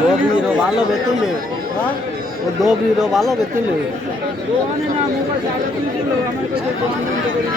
Dobiro ভালো বেতন ও dobiro ভালো বেতন দোকানে না মোবাইল চার্জ দিছিল আমার কাছে দোকান বন্ধ করে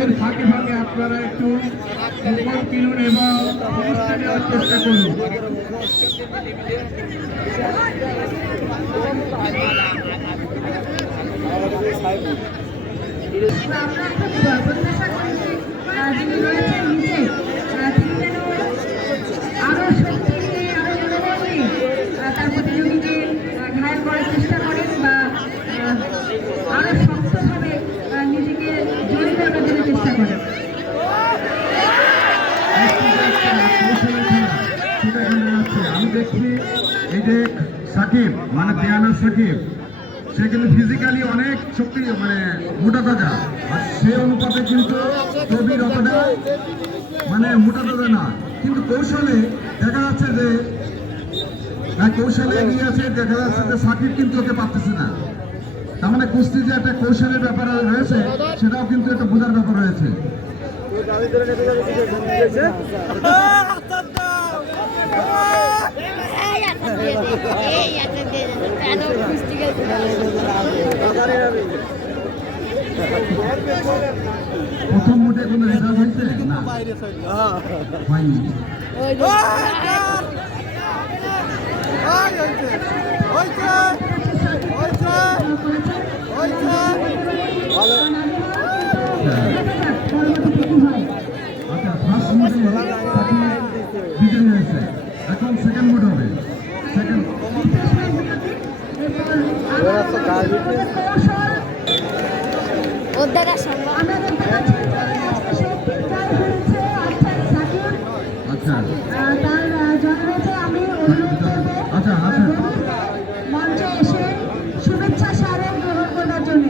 এর ফাঁকে ফাঁকে আপনারা একটু উপর কিনুন এবং নেওয়ার চেষ্টা করুন। আরো শক্তি নিয়ে আরো মনোবল নিয়ে তার প্রতিযোগীকে ঘায়েল করার চেষ্টা করেন বা আরো শক্তভাবে নিজেকে জড়িত করার জন্য চেষ্টা করেন। আমি দেখছি এই যে সাকিব মানে দিয়ানা সাকিব, সে কিন্তু ফিজিক্যালি অনেক শক্তি মানে মোটা তাজা, আর সে অনুপাতে কিন্তু কবির অতটা মানে মোটা তাজা না, কিন্তু কৌশলে দেখা যাচ্ছে যে কৌশলে এগিয়ে আছে, দেখা যাচ্ছে যে সাকিব কিন্তু ওকে পারতেছে না। তার মানে কুস্তি যে একটা কৌশলের ব্যাপার রয়েছে সেটাও কিন্তু একটা বোঝার ব্যাপার রয়েছে। প্রথম মোটে কোনো রেজাল্ট হয়েছে না, হয়নি। আচ্ছা, ফার্স্ট মোটে বিজয়ী হয়েছে, এখন সেকেন্ড মোট হবে। সেকেন্ড আচ্ছা আচ্ছা আচ্ছা মঞ্চে এসে শুভেচ্ছা স্মারক গ্রহণ করার জন্য